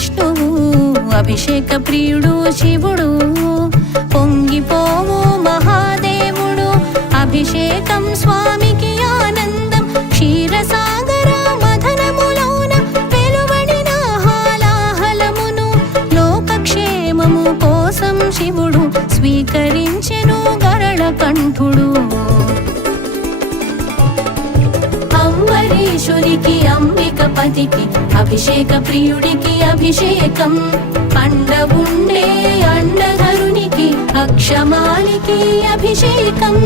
విష్ణువు అభిషేక ప్రియుడు శివుడు పొంగిపోవు మహాదేవుడు అభిషేకం స్వామికి ఆనందం క్షీరసాగర మథనములోన వెలువడిన హాలాహలమును లోకక్షేమము కోసం శివుడు స్వీకరించెను గరళ కంఠుడు అంబరీషునికి అంబికపతికి అభిషేక ప్రియుడికి అభిషేకం పండవుండే అండధరునికి అక్షమాలికి అభిషేకం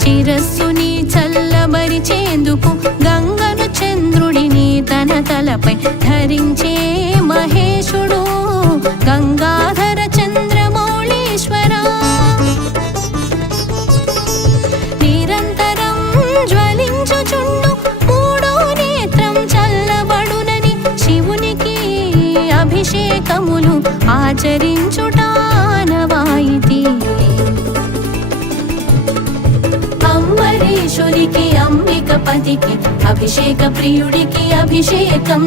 శిరస్సుని చల్లబరిచేందుకు గంగను చంద్రుడిని తన తలపై ధరించే మహేశుడు గంగాధర చంద్రమౌళీశ్వర నిరంతరం జ్వలించుచుండు మూడో నేత్రం చల్లబడునని శివునికి అభిషేకములు ఆచరించుట ఆనవాయితీ అంబరీషునికి అంబికపతికి అభిషేక ప్రియుడికి అభిషేకం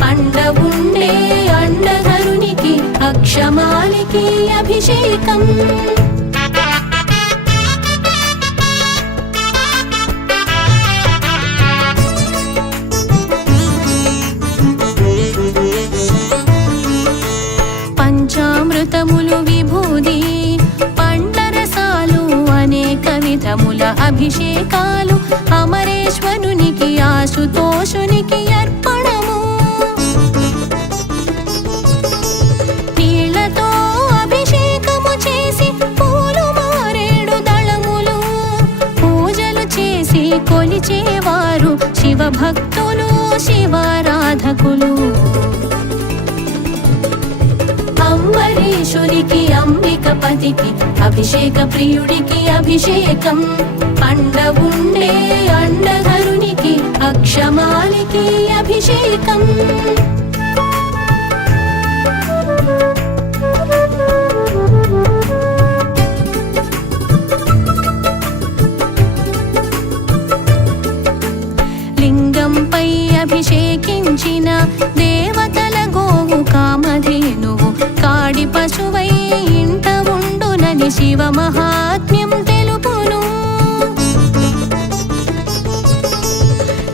పండవుండే అండధరునికి అక్షమాలికి అభిషేకం పంచామృతములు విభూది పండ్లరసాలు అనేక విధముల అభిషేకాలు అమరేశ్వరునికి ఆశుతోషునికి అర్పణము నీళ్లతో అభిషేకము చేసి పూలు మారేడు దళములు పూజలు చేసి కొలిచేవారు శివభక్తులు శివారాధకులు అంబరీషునికి అంబికపతికి అభిషేక ప్రియుడికి అభిషేకం పండవుండే అండధరునికి అక్షమాలికి అభిషేకం లింగంపై అభిషేకించిన దేవతల గోవు కామధేనువు కాడి పశువై ఇంట ఉండునని శివ మహాత్మ్యం తెలుపును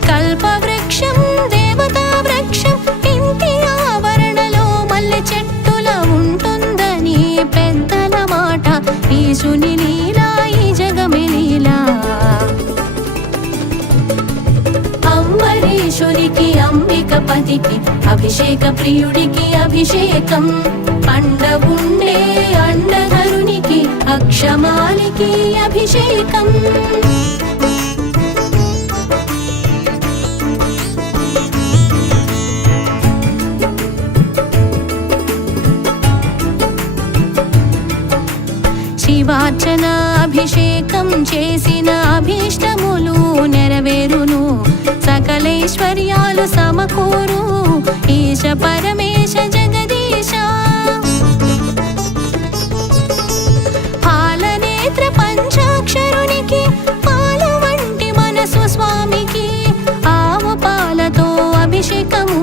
కల్పవృక్షం దేవతా వృక్షం ఇంటి ఆవరణలో మల్లె చెట్టుల ఉంటుందని పెద్దల మాట ఈశుని లీలా ఈ జగమి లీలా అంబరీషునికి అంబికపతికి అభిషేక ప్రియుడికి అభిషేకం పండవుండే అండధరునికి అక్షమాలికి అభిషేకం శివార్చన అభిషేకం చేసిన అభీష్టములు నెరవేరును సకలైశ్వర్యాలు సమకూరు ఈశ పరమేశ జగదీశ పాలనేత్ర పంచాక్షరునికి పాలు వంటి మనసు స్వామికి ఆవు పాలతో అభిషేకము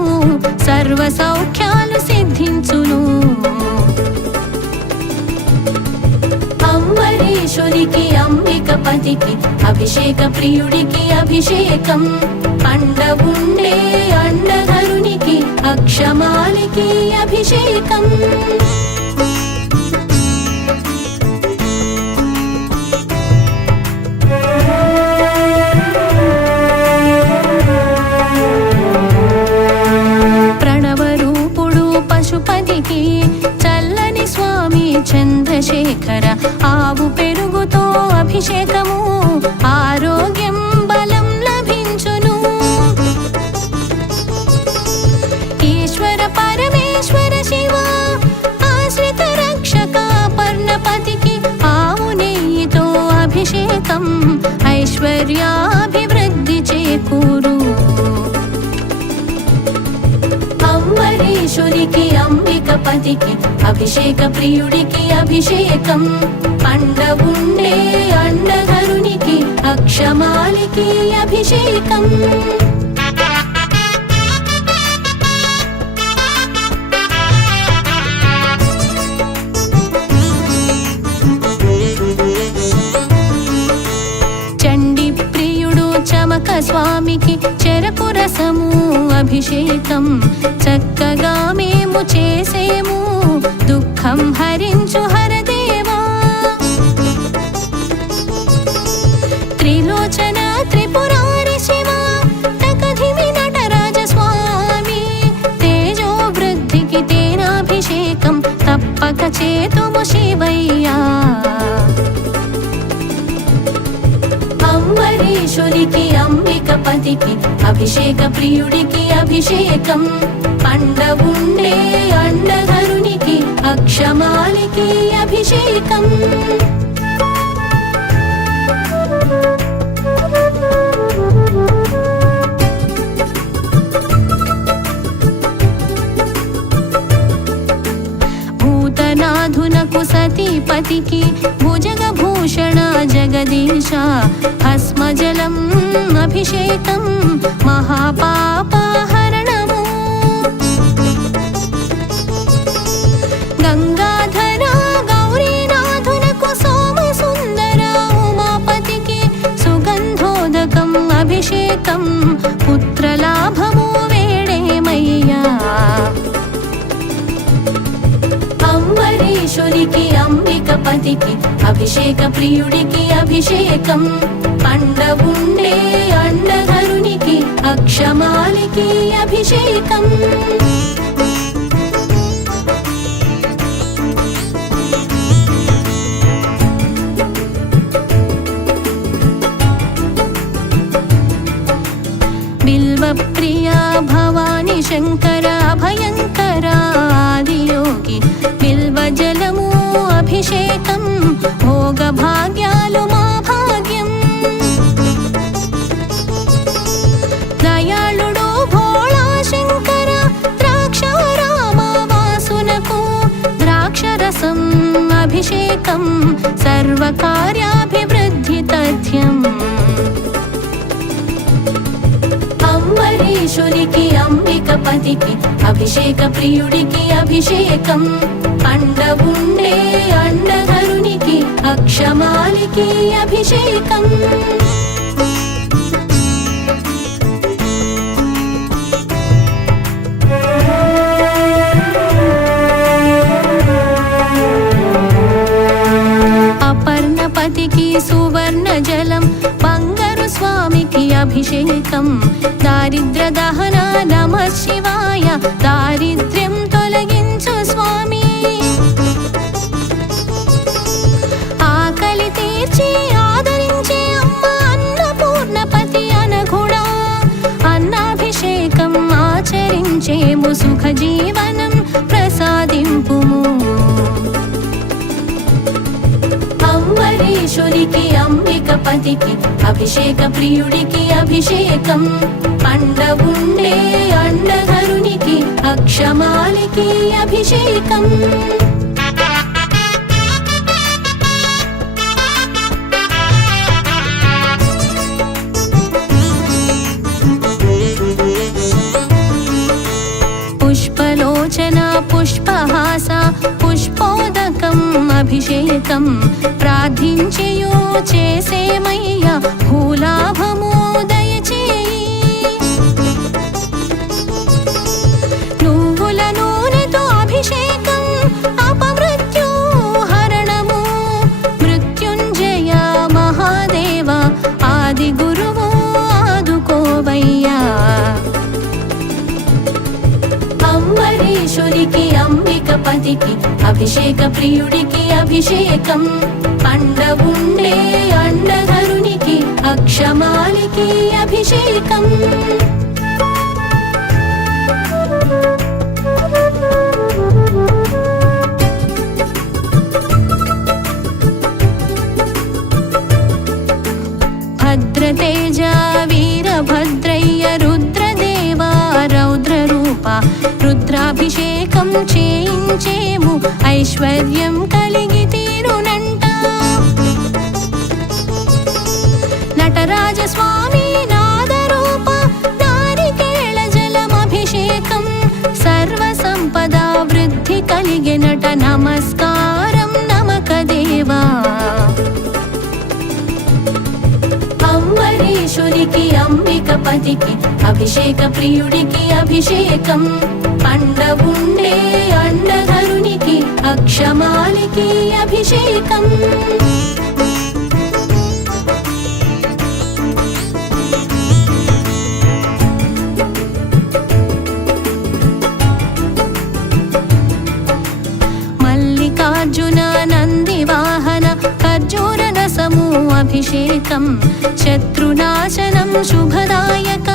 సర్వ సౌఖ్యాలు సిద్ధించును అంబరీషునికి అంబికపతికి అభిషేక ప్రియుడికి అభిషేకం పండవుండే అండధరునికి అక్షమాలికి అభిషేకం ప్రణవరూపుడు పశుపతికి చల్లని స్వామి చంద్రశేఖర ఆవు పెరుగుతో అభిషేకము ఆరోగ్యం బలం లభించును ఈశ్వర పరమేశ్వర శివ ఆశ్రిత రక్షక పర్ణపతికి ఆవు నెయ్యితో అభిషేకం ఐశ్వర్యాభివృద్ధి చేకూరు అంబరీషునికి ప్రియుడికి అంబికపతికి అభిషేక ప్రియుడికి అభిషేకం పండవుండే అండధరునికి అక్షమాలికి అభిషేకం స్వామికి చెరకు రసము అభిషేకం చక్కగా మేము చేసేము దుఃఖం హరించు హరదేవా త్రిలోచన త్రిపురారి శివ తకధిమి నటరాజ స్వామి తేజో వృద్ధికి తేనాభిషేకం తప్పక చేతుము శివయ్యా అంబరీషునికి అంబికపతికి అభిషేక ప్రియుడికి అభిషేకం పండవుండే అండధరునికి అక్షమాలికి అభిషేకం భూతనాథునకు సతీపతికి భుజగభూషణ జగదీశ భస్మజలం అభిషేకం మహాపాపహరణము గంగాధర గౌరీనాథునకు సోమసుందర ఉమాపతికి సుగంధోదకం అభిషేకం పుత్రలాభము వేడేమయ్యా అంబరీషునికి అంబికపతికి అభిషేక ప్రియుడికి అభిషేకం పండవుండే అండధరునికి అక్షమాలికి అభిషేకం బిల్వప్రియా భవాని శంకర భయంకర ఆదియోగి బిల్వజలము అభిషేకం భోగ భాగ్యాలు మా భాగ్యం దయాళుడు భోళా శంకర ద్రాక్షారామ వాసునకు ద్రాక్షరసం అభిషేకం సర్వకార్యాభివృద్ధి తథ్యం అంబరీషునికి అంబికపతికి అభిషేక ప్రియుడికి అభిషేకం పండవుండే అండధరునికి అక్షమాలికి అభిషేకం అపర్ణపతికి సువర్ణ జలం బంగారు స్వామికి అభిషేకం దారిద్ర దహన నమః శివాయ దారిద్ర్యం తొలగించు స్వామి ఆకలి తీర్చి ఆదరించే అమ్మ అన్నపూర్ణపతి అనఘుడా అన్నాభిషేకం ఆచరించేము సుఖ జీవనం ప్రసాదింపుము అంబరీషునికి అంబికపతికి అభిషేక ప్రియుడికి అభిషేకం పండవుండే అండధరునికి అక్షమాలికి అభిషేకం పుష్పలోచన పుష్పహాస పుష్పోదకం అభిషేకం ప్రార్థించేయో చేసేమయ్యా భూలాభము దయచేయి నువ్వుల నూనెతో అభిషేకం అపమృత్యు హరణము మృత్యుంజయ మహాదేవ ఆది గురువు ఆదుకోవయ్యా అంబరీషునికి అంబికపతికి అభిషేక ప్రియుడికి అభిషేకం పండవుండే అండధరునికి అక్షమాలికి అభిషేకం భద్రతేజ వీరభద్రయ్య రుద్రదేవ రౌద్రరూప రుద్రా అభిషేకం చేయించేము ఐశ్వర్యం కలిగి తీరునంట. నటరాజ స్వామి నాదరూప నారికేళ జలమభిషేకం సర్వ సంపద వృద్ధి కలిగినట. నమస్కారం నమక దేవా. అంబరీషునికి అంబికపతికి అభిషేక ప్రియుడికి అభిషేకం. పండవుండే అండధరునికి అక్షమాలికి అభిషేకం. మల్లికార్జున నందివాహన ఖర్జూర రసము అభిషేకం. శత్రునాశనం శుభదాయక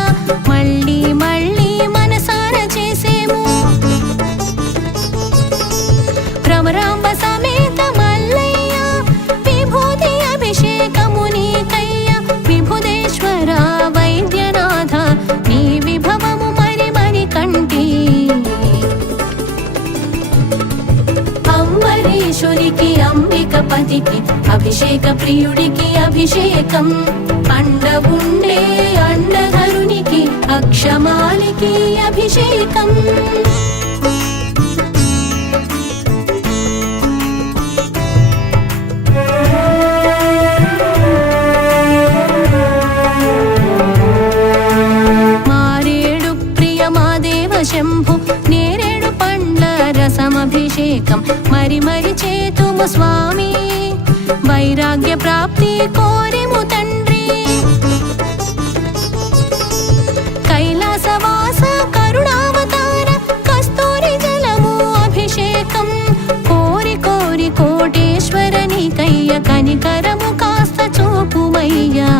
మళ్ళీ మళ్ళీ మనసార చేసేము. భ్రమరాంబ సమేత మల్లయ్య విభూతి అభిషేకము నీకయ్య. విభుదేశ్వర వైద్యనాథ నీ విభవము మరి మరి కంటి. అంబరీషునికి అంబికపతికి అభిషేక ప్రియుడికి అభిషేకం. పండవుండే అండధరునికి అక్షమాలికి అభిషేకం. మారేడు ప్రియమాదేవ శంభు నేరేడు పండ్ల రసమభిషేకం. మరి మరి చేతుము స్వామి వైరాగ్య ప్రాప్తి కోరిము తండ్రి. కైలాసవాస కరుణావతార కస్తూరి జలము అభిషేకం. కోరి కోరి కోటేశ్వరని కయ్య కనికరము కాస్త చూపుమయ్యా.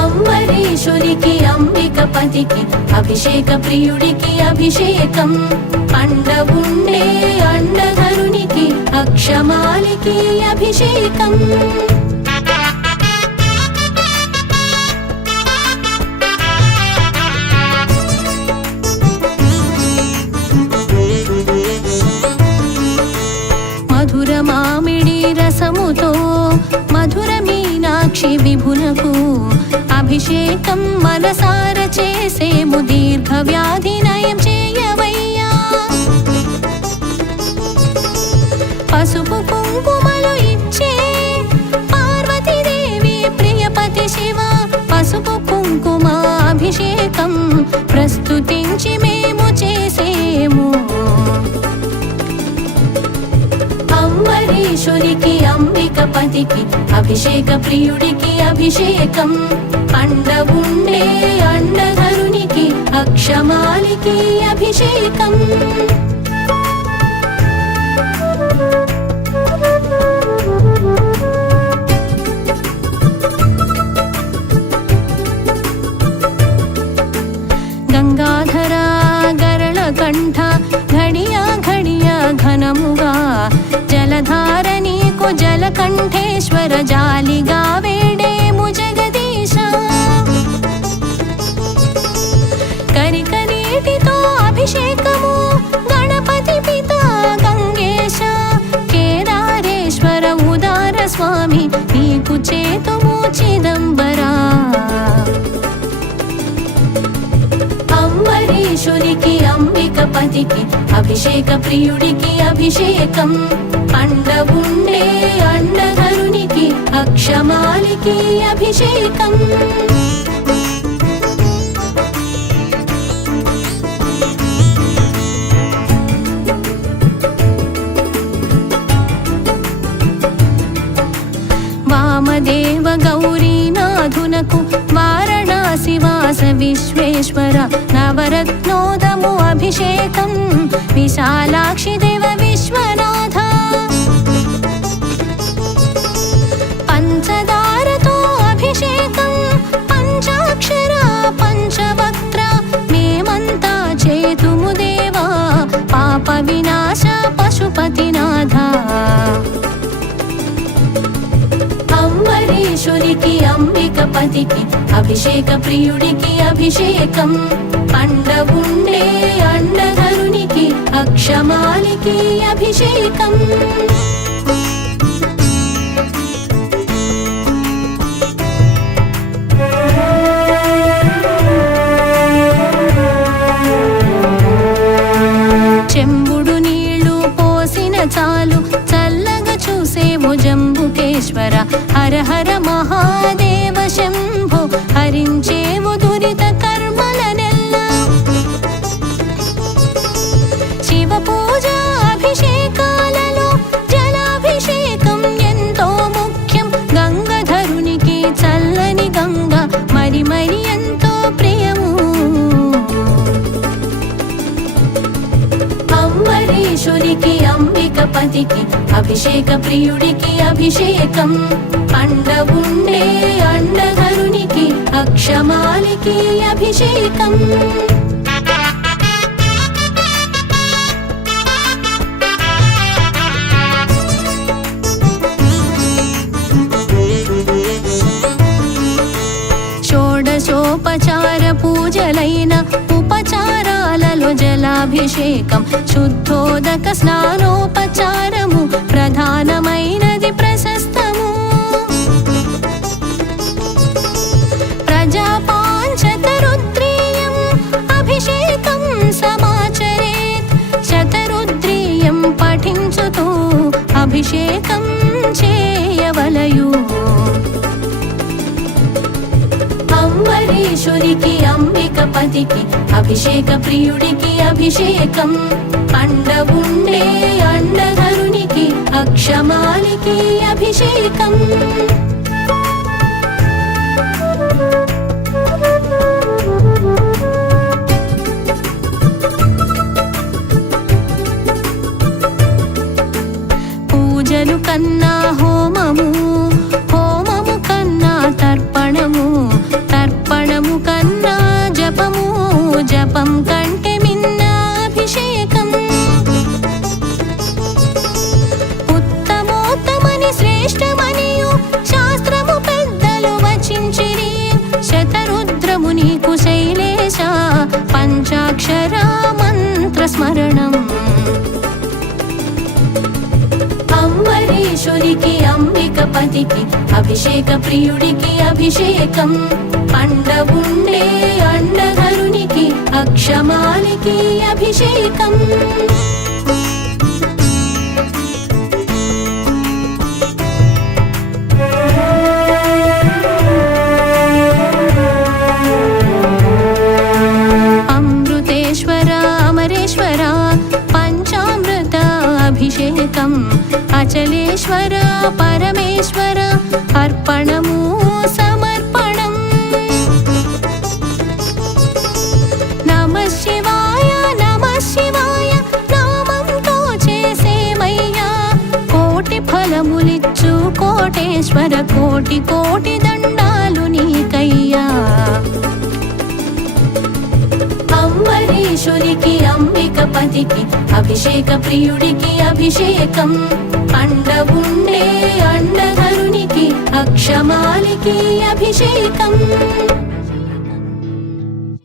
అంబరీషునికి అంబికపతికి అభిషేక ప్రియుడికి అభిషేకం. పండవుండే అండధరునికి అక్షమాలికి అభిషేకం. మధుర మామిడి రసముతో మధుర మీనాక్షి విభులకు అభిషేకం మనసార చేసేము. దీర్ఘ వ్యాధి నయం చేయవయ్యా. పసుపు కుంకుమలు ఇచ్చే పార్వతీదేవి ప్రియపతి శివ. పసుపు కుంకుమ అభిషేకం ప్రస్తుతించి మేము చేసేము. అంబరీషునికి అంబికపతికి అభిషేక ప్రియుడికి అభిషేకం. పండవుండే అండధరునికి అక్షమాలికి అభిషేకం. గంగాధర గరళ కంఠ ఘడియా ఘడియా ఘనముగా జలధార నీకు జలకంఠేశ్వర జాలిగా వేడేము జగదీశ. కరిక నీటితో అభిషేకము గణపతి పిత గంగేశ. కేదారేశ్వర ఉదార స్వామి నీకు చేతుము చిదంబరా. అంబరీషునికి అంబికపతికి అభిషేక ప్రియుడికి అభిషేకం. పండవుండే అండధరునికి అక్షమాలికి అభిషేకం. వామదేవ గౌరీనాథునకు వారణాసి వాస విశ్వేశ్వర నవరత్నోదము అభిషేకం. విశాలాక్షి దేవ విశ్వనాథ పంచదారతో అభిషేకం. పంచాక్షర పంచవక్త్ర మేమంతా చేతుము దేవా. పాప వినాశ పశుపతినాథ. అంబరీషునికి అంబికపతికి అభిషేక ప్రియుడికి అభిషేకం పండవుండే అండధరునికి అక్షమాలికి అభిషేకం చెంబుడు నీళ్లు పోసిన చాలు చల్లగా చూసేవు జంబుకేశ్వర హర హర మహాదేవ శంభో హరించేవు దురిత కర్మలనెల్ల శివ పూజ అభిషేకాలలో జలాభిషేకం ఎంతో ముఖ్యం గంగాధరునికి చల్లని గంగ మరి మరి ఎంతో ప్రియము అంబరీషునికి అంబికపతికి అభిషేక ప్రియుడికి అభిషేకం పండవుండే అండధరునికి అక్షమాలికి అభిషేకం షోడశోపచార పూజలైన ఉపచారాలలో జలాభిషేకం శుద్ధోదక స్నానోపచారము ప్రధానమైనది ప్రశస్తము ప్రజాపాంచతరుద్రీయం అభిషేకం సమాచరేత్ శతరుద్రీయం పఠించుతూ అభిషేకం చేయవలయు అంబరీషునికి అంబికపతికి అభిషేక ప్రియుడికి అభిషేకం పండవుండే అండధరునికి అక్షమాలికి అభిషేకం పూజలు కన్నా హోమము హోమము కన్నా తర్పణము తర్పణము కన్నా జపము జపం కంటే మిన్న అభిషేకం ఉత్తమోత్తమని శ్రేష్టమనియు శాస్త్రము పెద్దలు వచించిరి శతరుద్రము నీకు శైలేశ పంచాక్షర మంత్ర స్మరణం అంబరీషునికి అంబికపతికి అభిషేక ప్రియుడికి అభిషేకం పండవుండే అండధరునికి అక్షమాలికి అభిషేకం అమృతేశ్వర అమరేశ్వర పంచామృత అభిషేకం అచలేశ్వర పరమేశ్వర అర్పణము సమర్పణం నమః శివాయ నామంతో చేసేమయ్యా కోటి ఫలములిచ్చు కోటేశ్వర కోటి కోటి దండాలు నీకయ్యా అంబరీషునికి అంబికపతికి అభిషేక ప్రియుడికి అభిషేకం పండవుండే అండధరునికి అక్షమాలికి అభిషేకం